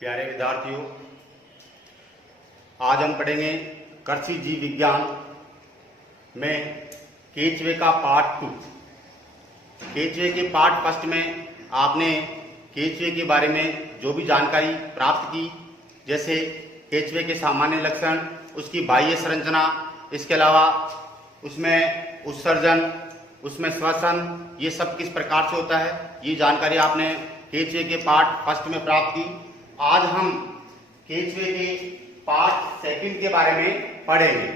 प्यारे विद्यार्थियों, आज हम पढ़ेंगे कृषि जीव विज्ञान में केचुए का पार्ट 2। केचुए के पार्ट फर्स्ट में आपने केचुए के बारे में जो भी जानकारी प्राप्त की, जैसे केचुए के सामान्य लक्षण, उसकी बाह्य संरचना, इसके अलावा उसमें उत्सर्जन, उसमें श्वसन, ये सब किस प्रकार से होता है, ये जानकारी आपने केचुए के पार्ट फर्स्ट में प्राप्त की। आज हम केचुए के पार्ट सेकंड के बारे में पढ़ेंगे।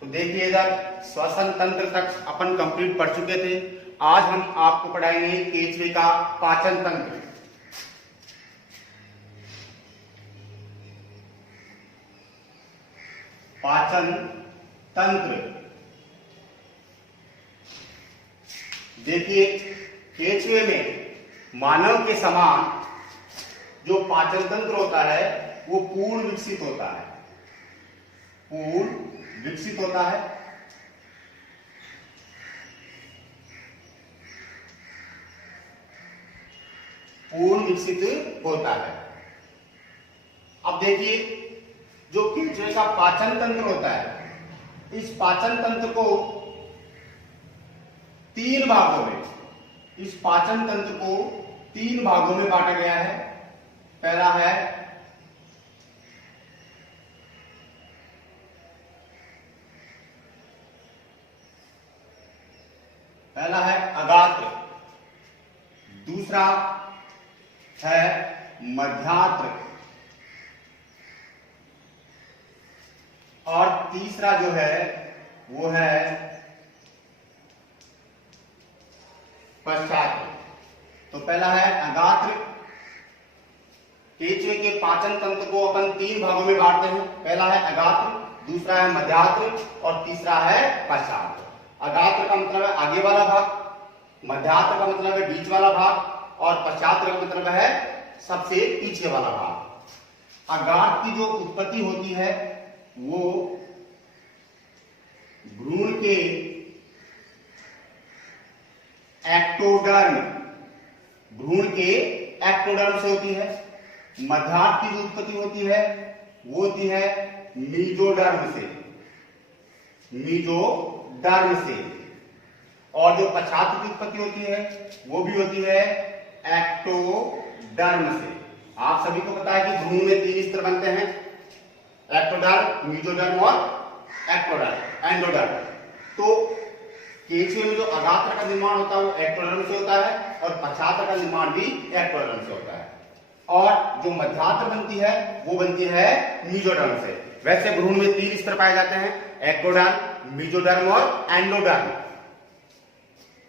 तो देखिए, इधर श्वसन तंत्र तक अपन कंप्लीट पढ़ चुके थे। आज हम आपको पढ़ाएंगे केचुए का पाचन तंत्र। पाचन तंत्र, देखिए केचुए में मानव के समान जो पाचन तंत्र होता है वो पूर्ण विकसित होता है। पूर्ण विकसित होता है। पूर्ण विकसित होता है। अब देखिए, जो केचुए का पाचन तंत्र होता है, इस पाचन तंत्र को तीन भागों में, इस पाचन तंत्र को तीन भागों में बांटा गया है। पहला है अगात्र, दूसरा है मध्यात्र, और तीसरा जो है वो है पश्चात्र। तो पहला है अगात्र। केचुए के पाचन तंत्र को अपन तीन भागों में बांटते हैं। पहला है अगात्र, दूसरा है मध्यात्र और तीसरा है पश्चात्र। अगात्र का मतलब है आगे वाला भाग, मध्यात्र का मतलब है बीच वाला भाग, और पश्चात्र का मतलब है सबसे पीछे वाला भाग। अगात्र की जो उत्पत्ति होती है वो भ्रूण के एक्टोडर्म, भ्रूण के एक्टोडर्म से होती है। मध्यार्थ की जो उत्पत्ति होती है वो होती है मीजोडर्म से, मीजोडर्म से। और जो पश्चात्र की उत्पत्ति होती है वो भी होती है एक्टोडर्म से। आप सभी को पता है कि भ्रूण में तीन स्तर बनते हैं, एक्टोडर्म, मीजोडर्म और एंडोडर्म। तो केचुए में जो अगात्र का निर्माण होता है वो एक्टोडर्म से होता है, और पश्चात्र का निर्माण भी एक्टोडर्म से होता है, और जो मध्यात्र बनती है वो बनती है मीजोडर्म से। वैसे भ्रूण में तीन स्तर पाए जाते हैं, एक्टोडर्म, मीजोडर्म और एंडोडर्म।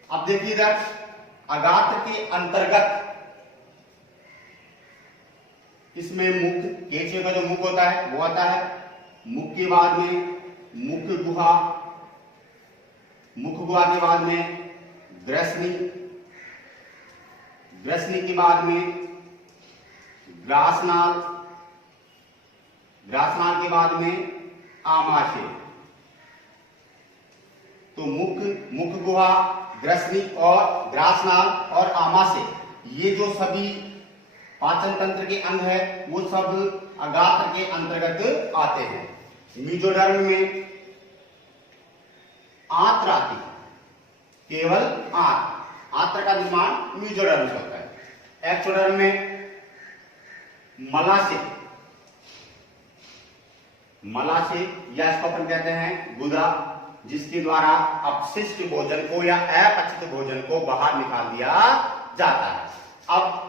अब देखिए इधर अगात्र के अंतर्गत इसमें मुख, केचुए का जो मुख होता है वो आता है। मुख के बाद में मुख गुहा, मुख गुहा के बाद में ग्रसनी, ग्रसनी के बाद में ग्रासनाल, ग्रासनाल के बाद में आमाशय। तो मुख, मुख गुहा, ग्रसनी और ग्रासनाल और आमाशय, ये जो सभी पाचन तंत्र के अंग है वो सब अगात्र के अंतर्गत आते हैं। मीजोडर्म में आंत्र आती है, केवल आंत्र का निर्माण मीजोडर्म से होता है। एक्टोडर्म में मलाशय, मलाशय या इसको अपन कहते हैं गुदा, जिसके द्वारा अपशिष्ट भोजन को या अपचित भोजन को बाहर निकाल दिया जाता है। अब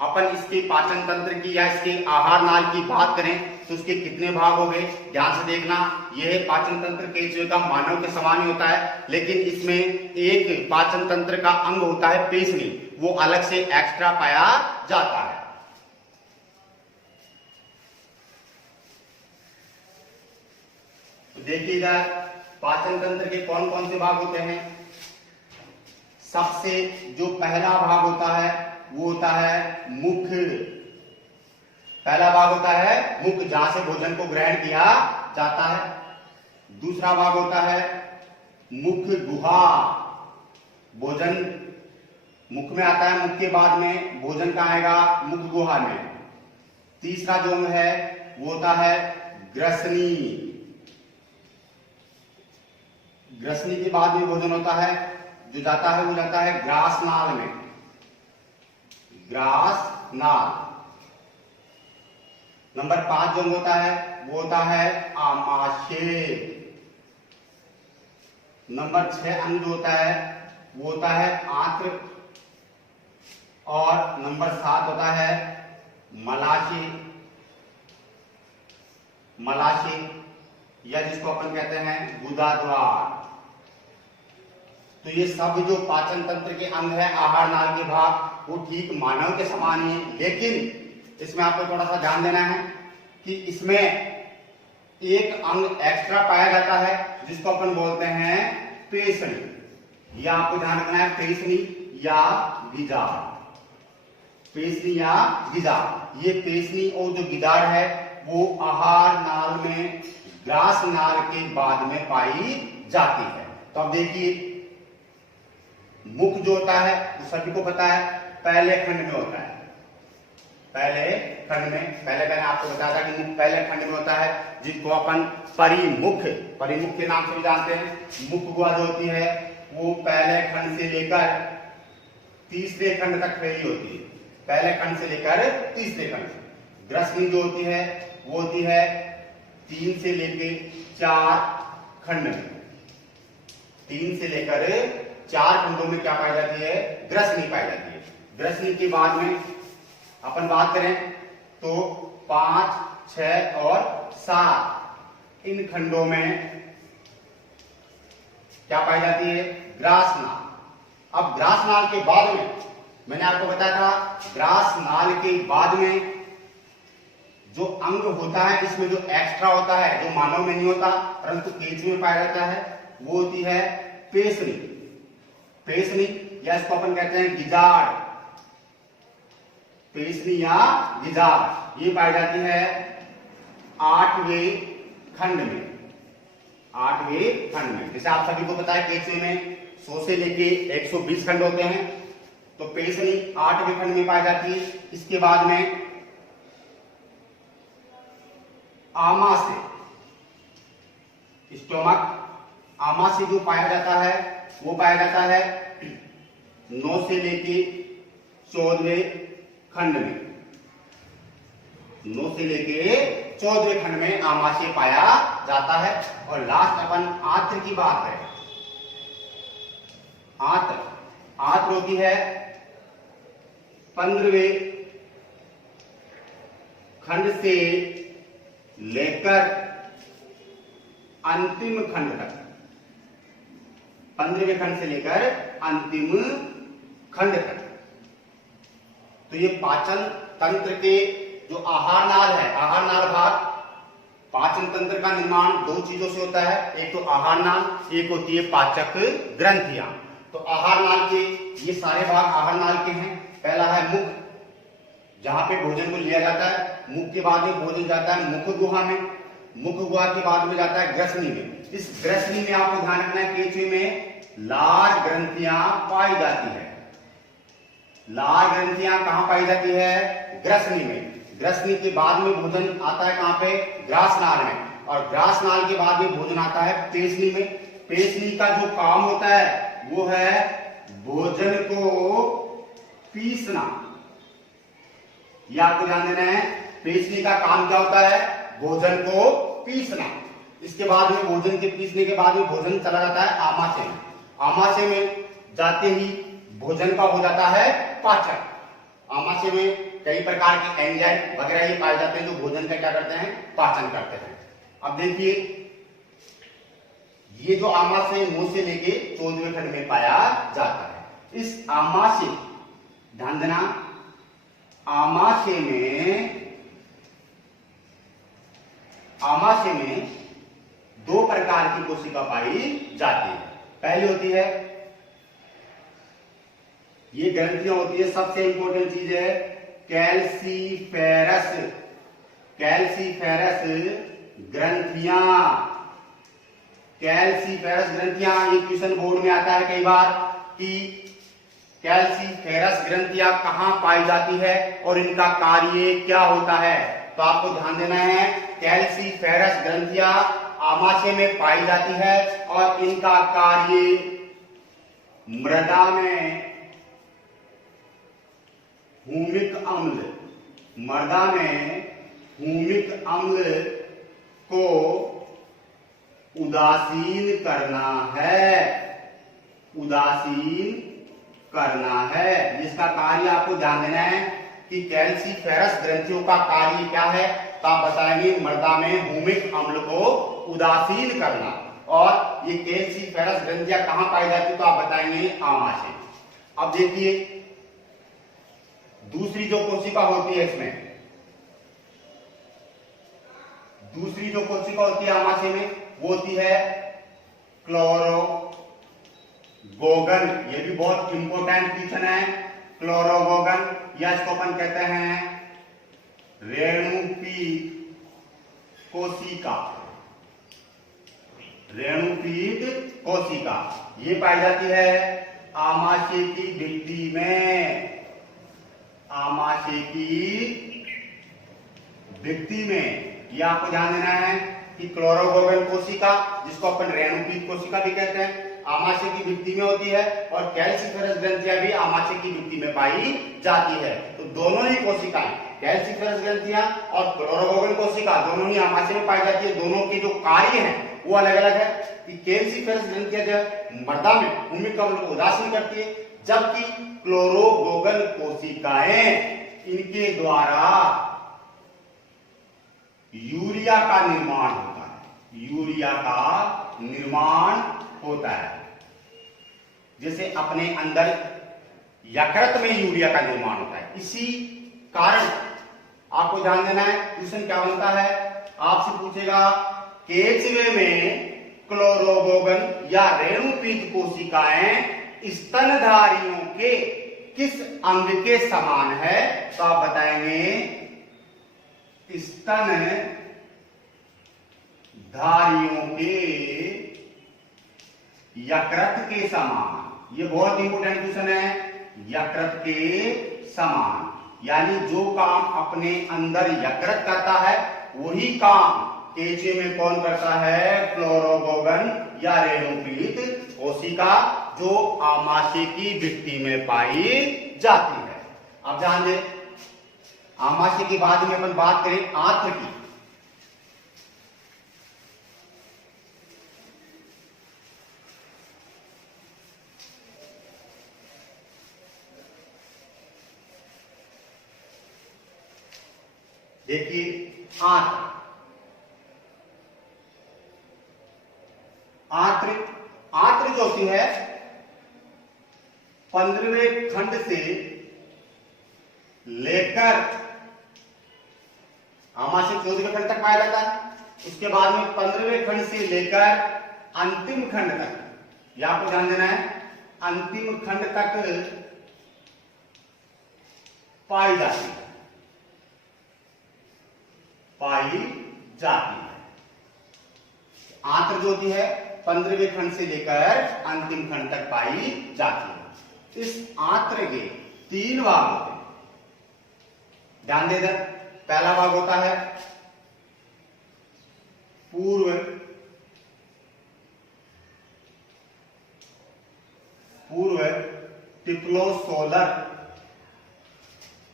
अपन इसके पाचन तंत्र की या इसके आहार नाल की बात करें तो उसके कितने भाग हो गए, ध्यान से देखना। यह पाचन तंत्र केचुए का मानव के समान ही होता है, लेकिन इसमें एक पाचन तंत्र का अंग होता है पेशनी, वो अलग से एक्स्ट्रा पाया जाता है। तो देखिए इधर पाचन तंत्र के कौन कौन से भाग होते हैं। सबसे जो पहला भाग होता है वो होता है मुख। पहला भाग होता है मुख, जहां से भोजन को ग्रहण किया जाता है। दूसरा भाग होता है मुख गुहा, भोजन मुख में आता है, मुख के बाद में भोजन कहाँ आएगा, मुख गुहा में। तीसरा जो अंग है वो होता है ग्रसनी। ग्रसनी के बाद में भोजन होता है जो जाता है वो जाता है ग्रास नाल में। ग्रास नाल। नंबर 5 जो अंग होता है वो होता है आमाशय। नंबर 6 अंग जो होता है वो होता है आंत्र। और नंबर 7 होता है मलाशय। मलाशय या जिसको अपन कहते हैं गुदाद्वार। तो ये सब जो पाचन तंत्र के अंग है आहार नाल के भाग वो ठीक मानव के समान ही है, लेकिन इसमें आपको थोड़ा सा ध्यान देना है कि इसमें एक अंग एक्स्ट्रा पाया जाता है जिसको अपन बोलते हैं पेशनी। या आपको ध्यान रखना है पेशनी या गिजार। पेशनी या गिजार। ये पेशनी और जो गिजार है वो आहार नाल में ग्रास नाल के बाद में पाई जाती है। तो अब देखिए मुख जो होता है वो सभी को पता है पहले खंड में होता है। पहले खंड में पहले मैंने आपको बताया था कि मुख पहले खंड में होता है जिसको अपन परिमुख परिमुख के नाम से भी जानते हैं। मुख गुहा जो होती है वो पहले खंड से लेकर तीसरे खंड तक फैली होती है। पहले खंड से लेकर तीसरे खंड। ग्रसनी जो होती है वो होती है 3 से लेकर 4 खंड में। 3 से लेकर 4 खंडों में क्या पाई जाती है? ग्रसनी पाई जाती है। ग्रसनी के बाद में अपन बात करें तो 5, 6 और 7 इन खंडों में क्या पाई जाती है? ग्रास नाल। अब ग्रास नाल के बाद में मैंने आपको बताया था ग्रास नाल के बाद में जो अंग होता है इसमें जो एक्स्ट्रा होता है जो मानव में नहीं होता परंतु केंचुए में पाया जाता है वो होती है पेशनी। पेशनी या इसको अपन कहते हैं गिजार। पेशनी या गिजार ये पाई जाती है 8वें खंड में। 8वें खंड में। जैसे आप सभी को पता है केंचुए में 100 से लेके 120 खंड होते हैं तो पेशनी 8वें खंड में पाई जाती है। इसके बाद में आमाशय स्टोमक। आमाशय जो पाया जाता है वो पाया जाता है 9 से लेके 14वें खंड में। 9 से लेके 14वें खंड में आमाशय पाया जाता है। और लास्ट अपन आंत्र की बात करें। आंत्र होती है 15वें खंड से लेकर अंतिम खंड तक। 15वें खंड से लेकर अंतिम खंड तक। तो ये पाचन तंत्र के जो आहार नाल है, आहार नाल भाग पाचन तंत्र का निर्माण 2 चीजों से होता है। एक तो आहार नाल, एक होती है पाचक ग्रंथियां। तो आहार नाल के ये सारे भाग आहार नाल के हैं। पहला है मुख जहां पे भोजन को लिया जाता है। मुख के बाद में भोजन जाता है मुख गुहा में। मुख गुहा के बाद में जाता है ग्रसनी में। इस ग्रसनी में आपको ध्यान रखना है केंचुए में लार ग्रंथियां पाई जाती है। लार ग्रंथियां कहां पाई जाती है? ग्रसनी में। ग्रसनी के बाद में भोजन आता है कहां पे? ग्रास नाल में। और ग्रास नाल के बाद में भोजन आता है पेशनी में। पेशनी का जो काम होता है वो है भोजन को पीसना। यह आपको ध्यान देना है। पेशनी का काम क्या होता है? भोजन को पीसना। इसके बाद में भोजन के पीसने के बाद में भोजन चला जाता है आमाशय में। आमाशय में जाते ही भोजन का हो जाता है पाचन। आमाशय में कई प्रकार के एंजाइम वगैरह ये पाए जाते हैं जो भोजन का क्या करते हैं? पाचन करते हैं। अब देखिए ये जो आमाशय 9 से लेके 14वें खंड में पाया जाता है। इस आमाशय, ध्यान देना, आमाशय में 2 प्रकार की कोशिका पाई जाती है। पहली होती है, ये ग्रंथियां होती है, सबसे इंपॉर्टेंट चीज है कैल्सीफेरस। कैल्सीफेरस ग्रंथियां। कैल्सीफेरस ग्रंथियां ये क्वेश्चन बोर्ड में आता है कई बार कि कैल्सीफेरस ग्रंथियां कहां पाई जाती है और इनका कार्य क्या होता है। तो आपको ध्यान देना है, कैल्सीफेरस ग्रंथियां आमाशय में पाई जाती है और इनका कार्य मृदा में हुमिक अम्ल, मृदा में हुमिक अम्ल को उदासीन करना है, उदासीन करना है। जिसका कार्य आपको ध्यान देना है कि कैल्सीफेरस ग्रंथियों का कार्य क्या है। तो आप बताएंगे मृदा में हुमिक अम्ल को उदासीन करना। और ये कैल्सीफेरस ग्रंथियां कहां पाई जाती है, तो आप बताएंगे आमाशय। अब देखिए दूसरी जो कोशिका होती है, इसमें दूसरी जो कोशिका होती है आमाशय में, वो होती है क्लोरोगोगन। ये भी बहुत इंपॉर्टेंट क्वेश्चन है। क्लोरोगोगन या इसको अपन कहते हैं रेणुपीत कोशिका, रेणुपीत कोशिका। ये पाई जाती है आमाशय की भित्ति में, आमाशय की भित्ति में। यह आपको ध्यान देना है कि क्लोरोगोगन कोशिका, जिसको अपन रेणुपीत कोशिका भी कहते हैं, आमाशय की भित्ति में होती है और कैल्सीफेरस ग्रंथियां भी आमाशय की भित्ति में पाई जाती है। तो दोनों ही कोशिकाएं, कैल्सीफेरस ग्रंथियां और क्लोरोगोगन कोशिका, दोनों ही आमाशय में पाई जाती है। दोनों के जो कार्य हैं वो अलग अलग है कि कैल्सीफेरस ग्रंथियां जो है मृदा में हुमिक अम्ल को उदासीन करती है, जबकि क्लोरोगोगन कोशिकाएं इनके द्वारा यूरिया का निर्माण होता है, यूरिया का निर्माण होता है। जैसे अपने अंदर यकृत में यूरिया का निर्माण होता है। इसी कारण आपको ध्यान देना है, क्वेश्चन क्या बनता है, आपसे पूछेगा केचुए में क्लोरोगोगन या रेणुपीत कोशिकाएं स्तनधारियों के किस अंग के समान है। तो आप बताएंगे स्तनधारियों के यकृत के समान। ये बहुत इंपोर्टेंट क्वेश्चन है, यकृत के समान। यानी जो काम अपने अंदर यकृत करता है वही काम केचुए में कौन करता है, क्लोरोगोगन या रेणुपीत कोशिका, जो आमाशय की भित्ति में पाई जाती है। अब ध्यान दें, आमाशय के बाद में अपन बात करें आंत्र की। देखिए आंत्र, आंत्र आंत्र जो होती है 15वें खंड से लेकर आमाशय 14वें खंड तक पाया जाता है। उसके बाद में 15वें खंड से लेकर अंतिम खंड तक, यह आपको ध्यान देना है, अंतिम खंड तक पाई जाती है, पाई जाती है। आंत्र जो होती है 15वें खंड से लेकर अंतिम खंड तक पाई जाती है। इस आंत्र के 3 भाग होते हैं, ध्यान दे दे। पहला भाग होता है पूर्व टिप्लोसोलर,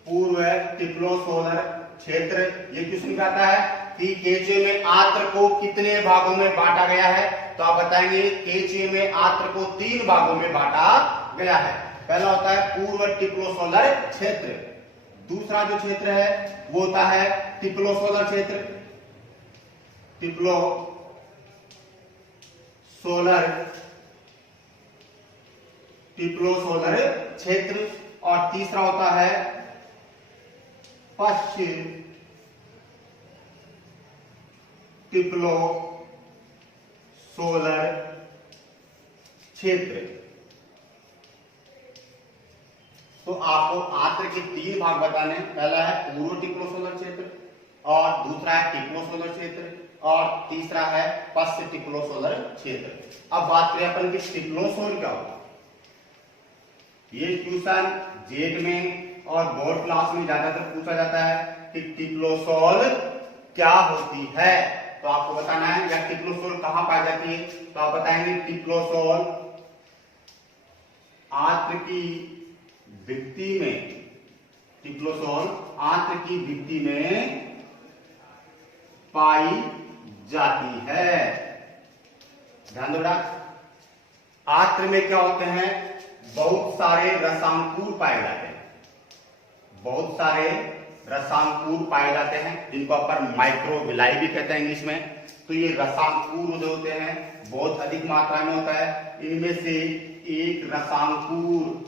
पूर्व टिप्लोसोलर क्षेत्र। ये क्वेश्चन कहता है कि केचुए में आंत्र को कितने भागों में बांटा गया है। तो आप बताएंगे केचुए में आंत्र को 3 भागों में बांटा गया है। पहला होता है पूर्व टिप्लोसोलर क्षेत्र, दूसरा जो क्षेत्र है वो होता है टिप्लोसोलर क्षेत्र, टिप्लोसोलर क्षेत्र, और तीसरा होता है पश्चिम टिप्लोसोलर क्षेत्र। तो आपको आंत्र के 3 भाग बताने, पहला है पूर्व टिप्लोसोलर क्षेत्र, और दूसरा है टिप्लोसोलर क्षेत्र, और तीसरा है पश्चिम टिप्लोसोलर क्षेत्र। अब बात करें अपन कि टिप्लोसोल क्या होता है। ये क्वेश्चन जेट में और बोर्ड क्लास में ज्यादातर पूछा जाता है कि टिप्लोसॉल क्या होती है। तो आपको बताना है या टिप्लोसॉल कहां पाई जाती है। तो आप बताएंगे टिप्लोसॉल आंत्र की भित्ति में, टिप्लोसॉल आंत्र की भित्ति में पाई जाती है। ध्यान दो बेटा, आंत्र में क्या होते हैं, बहुत सारे रसांकुर पाए जाते हैं, बहुत सारे रसांकुर पाए जाते हैं जिनको अपन माइक्रोविलाई भी कहते हैं इंग्लिश में। तो ये रसांकुर जो होते हैं बहुत अधिक मात्रा में होता है। इनमें से एक रसांकुर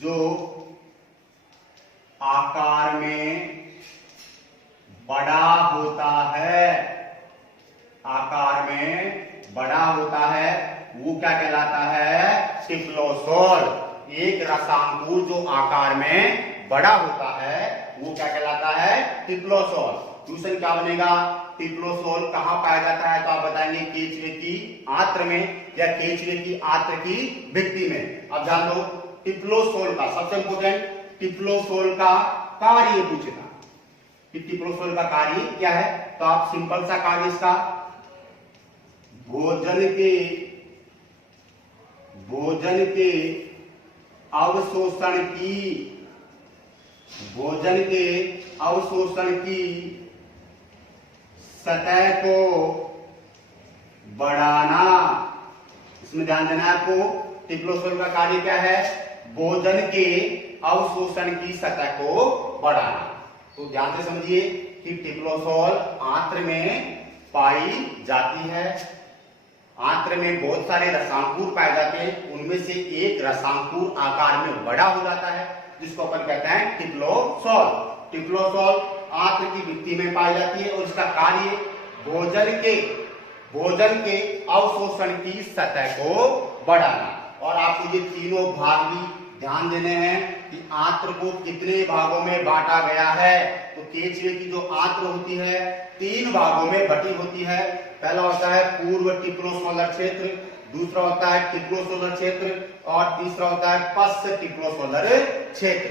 जो आकार में बड़ा होता है, आकार में बड़ा होता है, वो क्या कहलाता है, टिप्लोसॉल। एक रसांकुर जो आकार में बड़ा होता है वो क्या कहलाता है, टिप्लोसॉल। क्वेश्चन क्या बनेगा, टिप्लोसॉल कहां पाया जाता है। तो आप बताएंगे केचवे की आंत्र में या केचवे की आंत्र की भित्ति में। अब जान लो टिप्लोसॉल का सबसे इंपोर्टेंट, टिप्लोसॉल का कार्य पूछेगा कि टिप्लोसॉल का कार्य क्या है। तो आप सिंपल सा कार्य इसका भोजन के अवशोषण की सतह को बढ़ाना। इसमें ध्यान देना है आपको, टिप्लोसॉल का कार्य क्या है, भोजन के अवशोषण की सतह को बढ़ाना। तो ध्यान से समझिए कि टिप्लोसॉल आंत्र में पाई जाती है। आंत्र में बहुत सारे रसांकुर पाए जाते हैं, उनमें से एक रसांकुर आकार में बड़ा हो जाता है जिसको अपन कहते हैं टिप्लोसॉल। टिप्लोसॉल आंत्र की भित्ति में पाई जाती है और इसका कार्य भोजन के अवशोषण की सतह को बढ़ाना। और आपको ये तीनों भाग भी ध्यान देने हैं कि आंत्र को कितने भागों में बांटा गया है। तो केचवे की जो आंत्र होती है 3 भागों में बटी होती है। पहला होता है पूर्व टिप्लोसोलर क्षेत्र, दूसरा होता है टिप्लोसोलर क्षेत्र और तीसरा होता है पश्च टिप्लोसोलर क्षेत्र।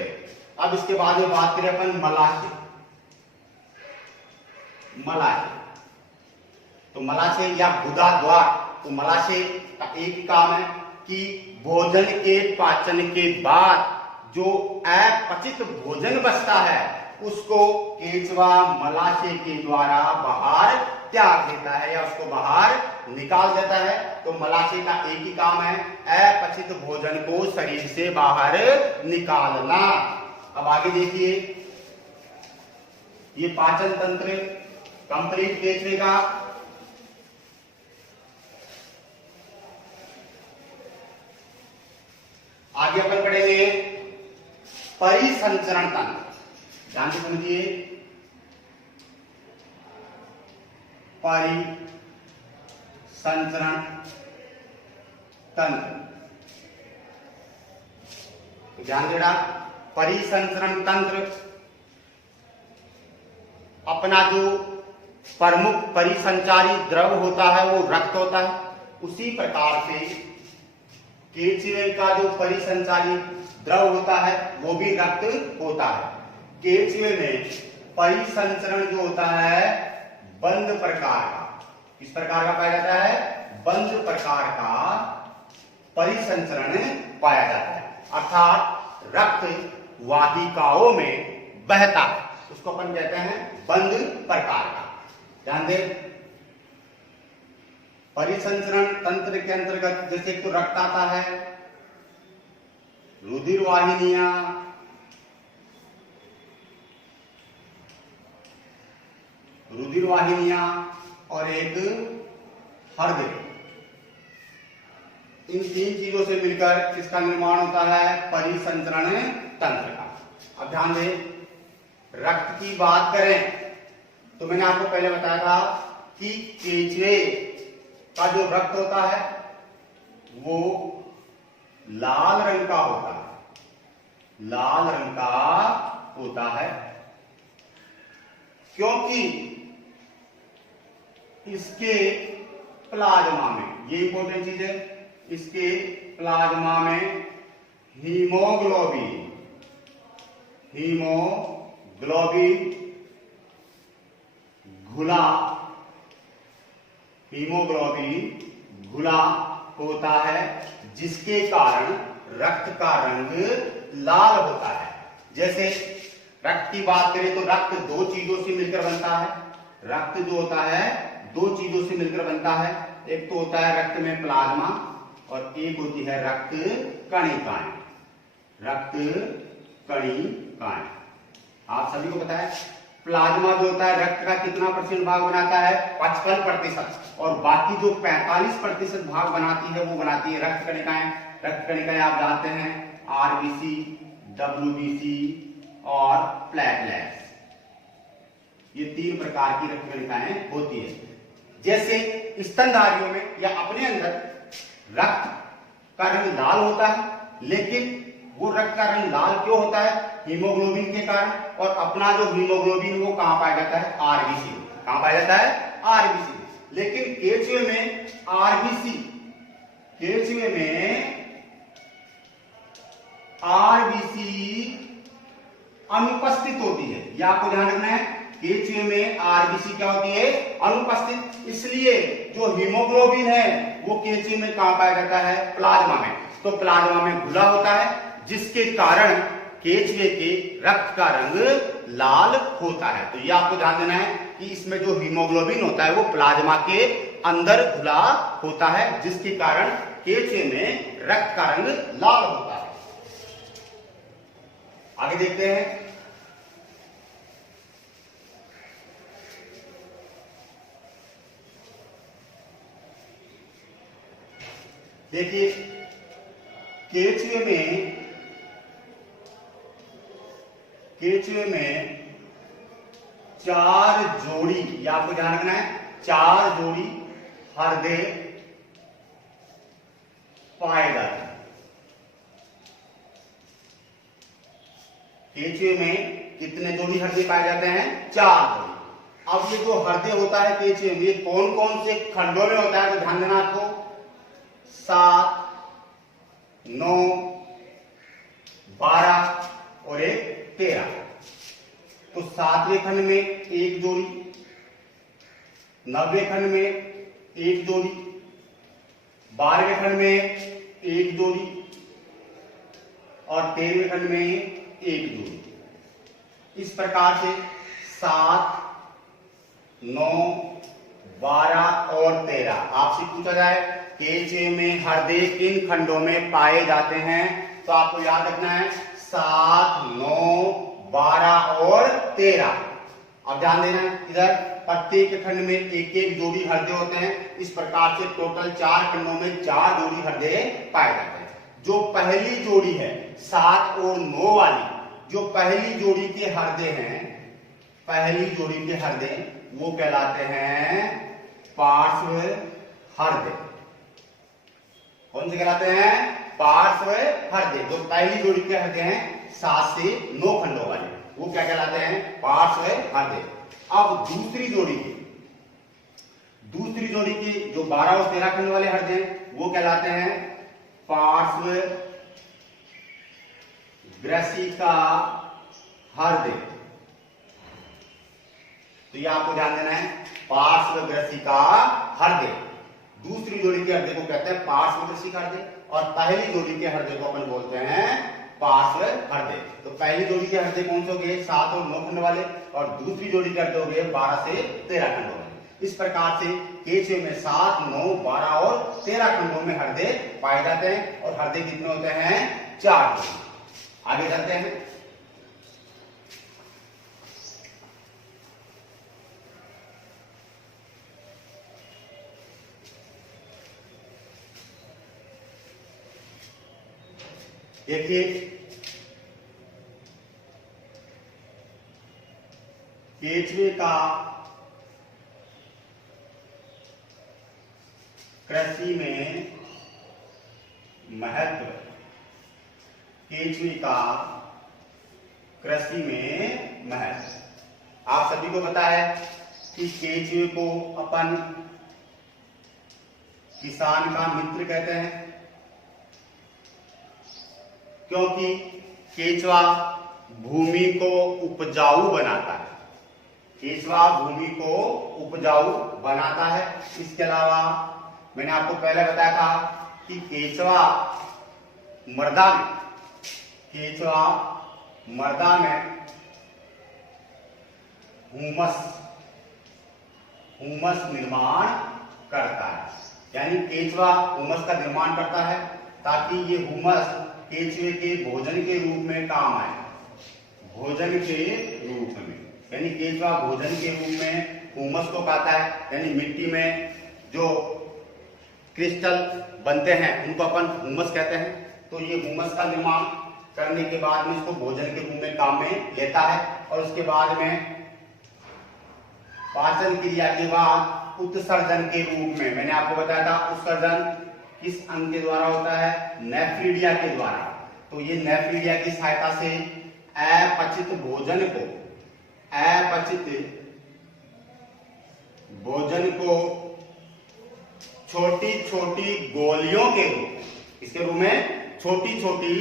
अब इसके बाद में बात करें अपन मलाशय। तो मलाशय या गुदा द्वार, तो मलाशय का एक ही काम है कि भोजन के पाचन के बाद जो अपचित भोजन बचता है उसको केचवा मलाशय के द्वारा बाहर त्याग देता है या उसको बाहर निकाल देता है। तो मलाशय का एक ही काम है अपचित भोजन को शरीर से बाहर निकालना। अब आगे देखिए, ये पाचन तंत्र कंप्लीट केचवे का। आगे अपन पढ़ेंगे परिसंचरण तंत्र। ध्यान से समझिए, परिसंचरण तंत्र। ध्यान देना, परिसंचरण तंत्र अपना जो प्रमुख परिसंचारी द्रव होता है वो रक्त होता है। उसी प्रकार से केचवे का जो परिसंचारी द्रव होता है वो भी रक्त होता है। केचवे में परिसंचरण जो होता है बंद प्रकार का, किस प्रकार का पाया जाता है, बंद प्रकार का परिसंचरण पाया जाता है। अर्थात रक्त वाहिकाओं में बहता है, उसको अपन कहते हैं बंद प्रकार का। ध्यान दें, परिसंचरण तंत्र के अंतर्गत जैसे तो रक्त आता है, रुधिर वाहिनियां और एक हृदय, इन 3 चीजों से मिलकर इसका निर्माण होता है परिसंचरण तंत्र का। अब ध्यान दें, रक्त की बात करें तो मैंने आपको पहले बताया था कि केचवे का जो रक्त होता है वो लाल रंग का होता है, लाल रंग का होता है, क्योंकि इसके प्लाज्मा में, ये इंपॉर्टेंट चीज है, इसके प्लाज्मा में हीमोग्लोबिन हीमोग्लोबिन घुला होता है, जिसके कारण रक्त का रंग लाल होता है। जैसे रक्त की बात करें तो रक्त दो चीजों से मिलकर बनता है। रक्त जो होता है दो चीजों से मिलकर बनता है। एक तो होता है रक्त में प्लाज्मा और एक होती है रक्त कणिकाएं। रक्त कणिकाएं आप सभी को पता है प्लाज्मा जो होता है रक्त का कितना % भाग बनाता है? 55%। और बाकी जो 45% भाग बनाती है वो बनाती है रक्त कणिकाएं। रक्त कणिकाएं आप जानते हैं आरबीसी, डब्ल्यूबीसी और प्लेटलेट्स। ये 3 प्रकार की रक्त कणिकाएं होती है। जैसे स्तनधारियों में या अपने अंदर रक्त का रंग लाल होता है, लेकिन वो रक्त का रंग लाल क्यों होता है? हीमोग्लोबिन के कारण। और अपना जो हीमोग्लोबिन वो कहां पाया जाता है? आरबीसी। कहां पाया जाता है? आरबीसी। लेकिन केचुए में आरबीसी अनुपस्थित होती है। यह आपको ध्यान रखना है, केचुए में आरबीसी क्या होती है? अनुपस्थित। इसलिए जो हीमोग्लोबिन है वो केचुए में कहां पाया जाता है? प्लाज्मा में। तो प्लाज्मा में घुला होता है, जिसके कारण केचुए के रक्त का रंग लाल होता है। तो यह आपको ध्यान देना है कि इसमें जो हीमोग्लोबिन होता है वो प्लाज्मा के अंदर घुला होता है, जिसके कारण केचुए में रक्त का रंग लाल होता है। आगे देखते हैं। देखिए केचुए में 4 जोड़ी, ये आपको ध्यान रखना है, 4 जोड़ी हृदय पाए जाते हैं। केचुए में कितने जोड़ी हृदय पाए जाते हैं? 4 जोड़ी। अब ये जो हृदय होता है केचुए में, ये कौन कौन से खंडों में होता है? तो ध्यान देना आपको, 7, 9, 12 और एक 13। तो 7वें खंड में एक जोड़ी, 9वें खंड में एक जोड़ी, 12वें खंड में एक जोड़ी और 13वें खंड में एक जोड़ी। इस प्रकार से 7, 9, 12 और 13। आपसे पूछा जाए केचुए में हृदय किन खंडों में पाए जाते हैं, तो आपको याद रखना है 7, 9, 12 और 13। अब ध्यान देना इधर प्रत्येक खंड में एक एक जोड़ी हृदय होते हैं। इस प्रकार से टोटल 4 खंडों में 4 जोड़ी हृदय पाए जाते हैं। जो पहली जोड़ी है 7 और 9 वाली, जो पहली जोड़ी के हृदय हैं, पहली जोड़ी के हृदय वो कहलाते हैं पार्श्व हृदय। कौन से कहलाते हैं? पार्श्व हृदय। जो पहली जोड़ी के हृदय हैं 7 से 9 खंडों वाले, वो क्या कहलाते हैं? पार्श्व हृदय। अब दूसरी जोड़ी के जो 12 और 13 खंड वाले हृदय हैं वो कहलाते हैं पार्श्व ग्रसिका हृदय। तो ये आपको ध्यान देना है, पार्श्व ग्रसिका हृदय। दूसरी जोड़ी के हृदय को कहते हैं पार्श्व ग्रसिका हृदय और पहली जोड़ी के हृदय को अपन बोलते हैं पार्श्व हृदय। तो पहली जोड़ी के हृदय कौन से हो गए? 7 और 9 खंड वाले, और दूसरी जोड़ी के हृदय हो गए 12 से 13 खंड वाले। इस प्रकार से केचुए में 7, 9, 12 और 13 खंडों में हृदय पाए जाते हैं। और हृदय कितने होते हैं? 4। आगे चलते हैं। देखिए केचुए का कृषि में महत्व, केचुए का कृषि में महत्व। आप सभी को पता है कि केचुए को अपन किसान का मित्र कहते हैं। क्योंकि केचुआ भूमि को उपजाऊ बनाता है। केचुआ भूमि को उपजाऊ बनाता है। इसके अलावा मैंने आपको पहले बताया था कि केचुआ मृदा में हुमस निर्माण करता है। यानी केचुआ हुमस का निर्माण करता है ताकि ये हुमस केचुए के भोजन के रूप में काम आए। भोजन के रूप में यानी केचुआ भोजन के रूप में हुमस को खाता है। यानी मिट्टी में जो क्रिस्टल बनते हैं उनको अपन हुमस कहते हैं। तो ये हुमस का निर्माण करने के बाद में इसको भोजन के रूप में काम में लेता है और उसके बाद में पाचन क्रिया के बाद उत्सर्जन के रूप में, मैंने आपको बताया था उत्सर्जन किस अंग के द्वारा होता है, नेफ्रीडिया के द्वारा। तो ये नेफ्रीडिया की सहायता से अपचित भोजन को छोटी छोटी गोलियों के रूप, इसके रूप में छोटी छोटी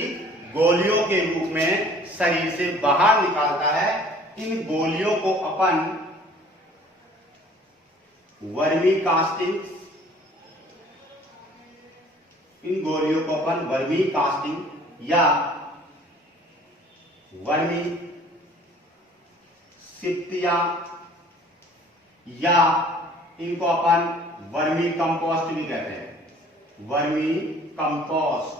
गोलियों के रूप में शरीर से बाहर निकालता है। इन गोलियों को अपन वर्मी कास्टिंग या वर्मी सिप्तिया या इनको अपन वर्मी कंपोस्ट भी कहते हैं। वर्मी कंपोस्ट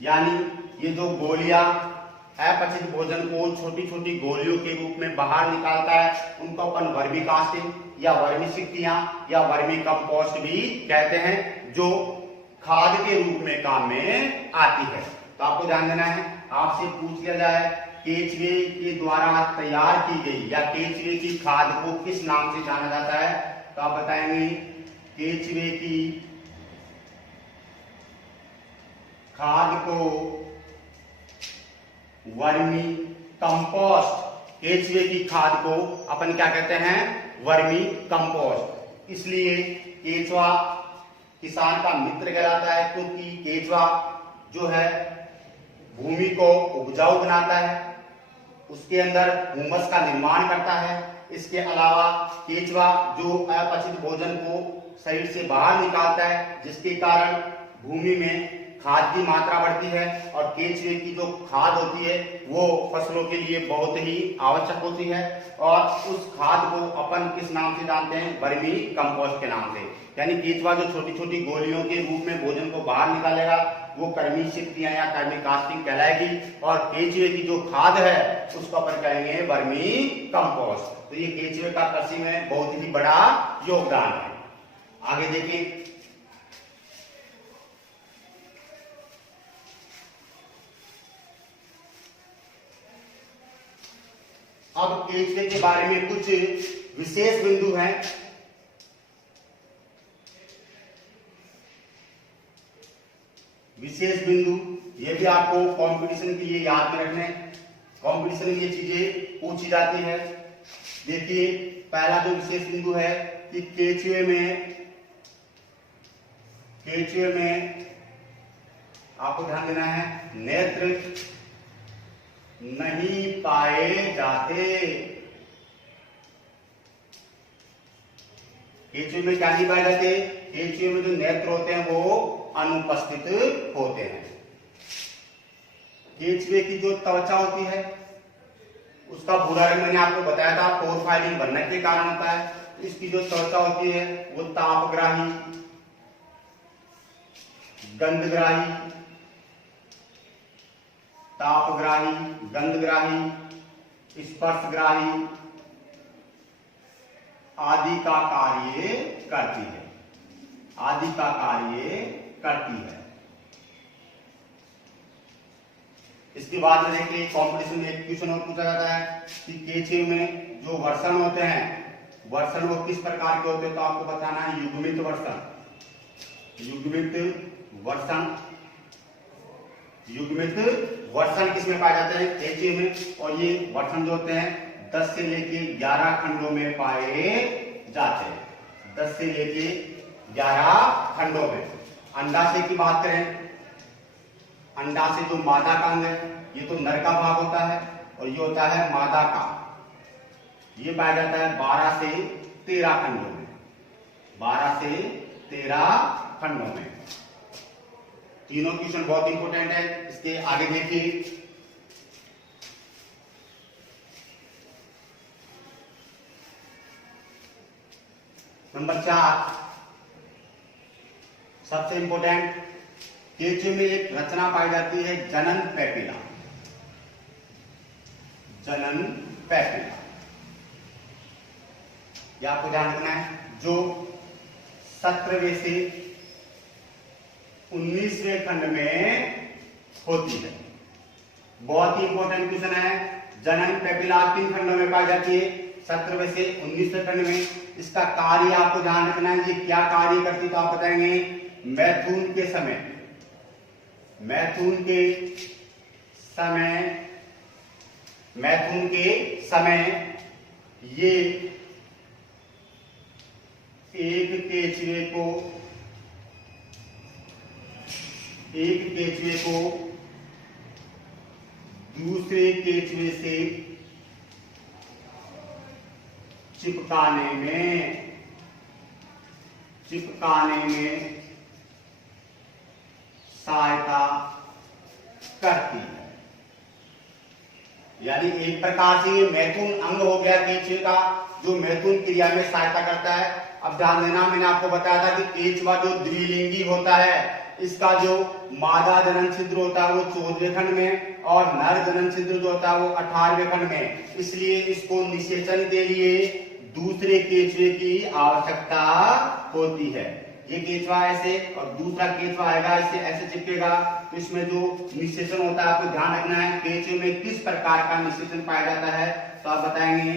यानी ये जो गोलियां अपचित भोजन को छोटी छोटी गोलियों के रूप में बाहर निकालता है उनको अपन वर्मी कास्टिंग या वर्मी सिक्तियां या वर्मी कंपोस्ट भी कहते हैं, जो खाद के रूप में काम में आती है। तो आपको ध्यान देना है, आपसे पूछ लिया जाए केचुए के द्वारा तैयार की गई या केचुए की खाद को किस नाम से जाना जाता है, तो आप बताएंगे केचुए की खाद को वर्मी कंपोस्ट। केचुए की खाद को अपन क्या कहते हैं, वर्मी कंपोस्ट। इसलिए केचुआ किसान का मित्र कहलाता है क्योंकि केचुआ जो है भूमि को उपजाऊ बनाता है, उसके अंदर हुमस का निर्माण करता है। इसके अलावा केचुआ जो अपचित भोजन को शरीर से बाहर निकालता है जिसके कारण भूमि में खाद की मात्रा बढ़ती है और केचुए की जो खाद होती है वो फसलों के लिए बहुत ही आवश्यक होती है। और उस खाद को अपन किस नाम से जानते हैं, वर्मी कंपोस्ट के नाम से। यानी केचुआ जो छोटी छोटी गोलियों के रूप में भोजन को बाहर निकालेगा वो कर्मी सिक्तियां या कर्मी कास्टिंग कहलाएगी और केचुए की जो खाद है उसको अपन कहेंगे वर्मी कंपोस्ट। तो ये केचुए का कृषि में बहुत ही बड़ा योगदान है। आगे देखिए, अब केचुए के बारे में कुछ विशेष बिंदु हैं। विशेष बिंदु ये भी आपको कंपटीशन के लिए याद में रखने, कंपटीशन में ये चीजें पूछी जाती है। देखिए, पहला जो विशेष बिंदु है कि केचुए में आपको ध्यान देना है, नेत्र नहीं पाए जाते। केचुए में क्या नहीं पाए जाते, केचुए में जो नेत्र होते हैं वो अनुपस्थित होते हैं। केचुए की जो त्वचा होती है उसका भूरा रंग मैंने आपको बताया था, पोरफायरिन बनने के कारण होता है। इसकी जो त्वचा होती है वो तापग्राही, गंधग्राही, स्पर्शग्राही आदि का कार्य करती है। इसके बाद में देखिए, कंपटीशन में एक क्वेश्चन और पूछा जाता है कि केचुए में जो वर्षण होते हैं, वर्षण वो किस प्रकार के होते हैं, तो आपको बताना है युग्मित वर्षण किसमें पाए जाते हैं, केचुए में। और ये वर्षण जो होते हैं 10 से लेके 11 खंडों में पाए जाते हैं। 10 से लेके 11 खंडों में। अंडाशय की बात करें अंडा से जो मादा का अंग है, ये तो नर का भाग होता है और ये होता है मादा का। ये पाया जाता है 12 से 13 खंडों में, 12 से 13 खंडों में। तीनों क्वेश्चन बहुत इंपॉर्टेंट है। इसके आगे देखिए, नंबर 4 सबसे इंपॉर्टेंट, केचुए में एक रचना पाई जाती है जनन पैपिला। जनन पैपिला ये आपको ध्यान रखना है, जो 17वें से 19वें खंड में होती है। बहुत ही इंपॉर्टेंट क्वेश्चन है। जनन पैपिला 3 खंडों में पाई जाती है, 17वें से 19वें खंड में। इसका कार्य आपको ध्यान रखना है, ये क्या कार्य करती तो आप बताएंगे। मैथुन के समय, मैथुन के समय ये एक केचुए को दूसरे केचुए से चिपकाने में सहायता करती है। यानी एक प्रकार से ये मैथुन अंग हो गया केचुए का, जो मैथुन क्रिया में सहायता करता है। अब ध्यान देना, मैंने आपको बताया था कि केचुआ जो द्विलिंगी होता है, इसका जो मादा जनन छिद्र होता है वो 14वें खंड में और नर जनन छिद्र जो होता है वो 18वें खंड में। इसलिए इसको निषेचन के लिए दूसरे केचुए की आवश्यकता होती है। ये केचुआ ऐसे और दूसरा केचुआ आएगा, इससे ऐसे चिपकेगा, तो इसमें जो निषेचन होता है आपको ध्यान रखना है। केचुए में किस प्रकार का निषेचन पाया जाता है तो आप बताएंगे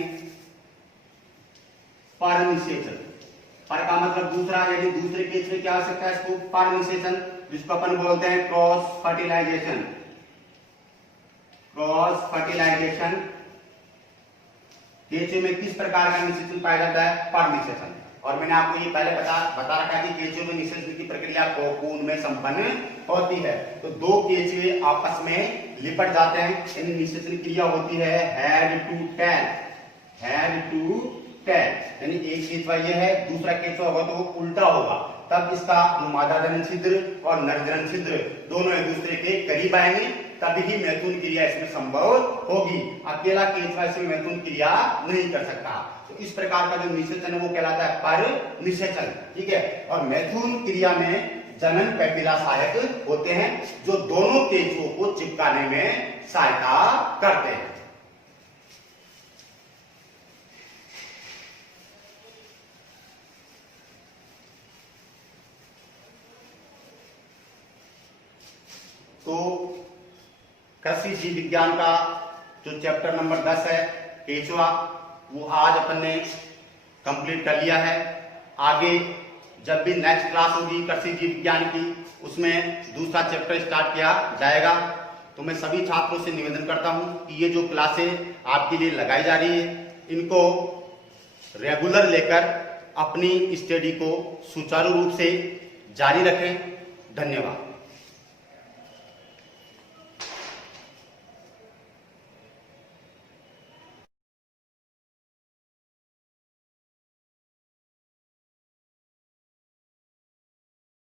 पर निषेचन। पर का मतलब दूसरा, यदि दूसरे केचुए की आवश्यकता है इसको पर निषेचन, जिसको अपन बोलते हैं क्रॉस फर्टिलाइजेशन। क्रॉस फर्टिलाइजेशन केचुए में किस प्रकार का निषेचन पाया जाता है, पर निषेचन। और मैंने आपको ये पहले बता रखा कि केचुए में निषेचन की प्रक्रिया कोकून में संपन्न होती है। तो दो केचुए आपस में लिपट जाते हैं, इन निषेचन क्रिया होती है head to tail. Head to tail यानी एक केचुआ ये है, दूसरा केचुआ होगा तो वो उल्टा होगा, तब इसका जो मादा जनन छिद्र और नर जनन छिद्र दोनों एक दूसरे के करीब आएंगे, तभी ही मैथुन क्रिया इसमें संभव होगी। अकेला केचुआ इसमें मैथुन क्रिया नहीं कर सकता। तो इस प्रकार का जो निषेचन है वो कहलाता है पर निषेचन, ठीक है। और मैथुन क्रिया में जनन पैपिला सहायक होते हैं, जो दोनों केचुओं को चिपकाने में सहायता करते हैं। तो कृषि जीव विज्ञान का जो चैप्टर नंबर 10 है केचुआ, वो आज अपन ने कंप्लीट कर लिया है। आगे जब भी नेक्स्ट क्लास होगी कृषि जीव विज्ञान की, उसमें दूसरा चैप्टर स्टार्ट किया जाएगा। तो मैं सभी छात्रों से निवेदन करता हूं कि ये जो क्लासें आपके लिए लगाई जा रही है, इनको रेगुलर लेकर अपनी स्टडी को सुचारू रूप से जारी रखें। धन्यवाद।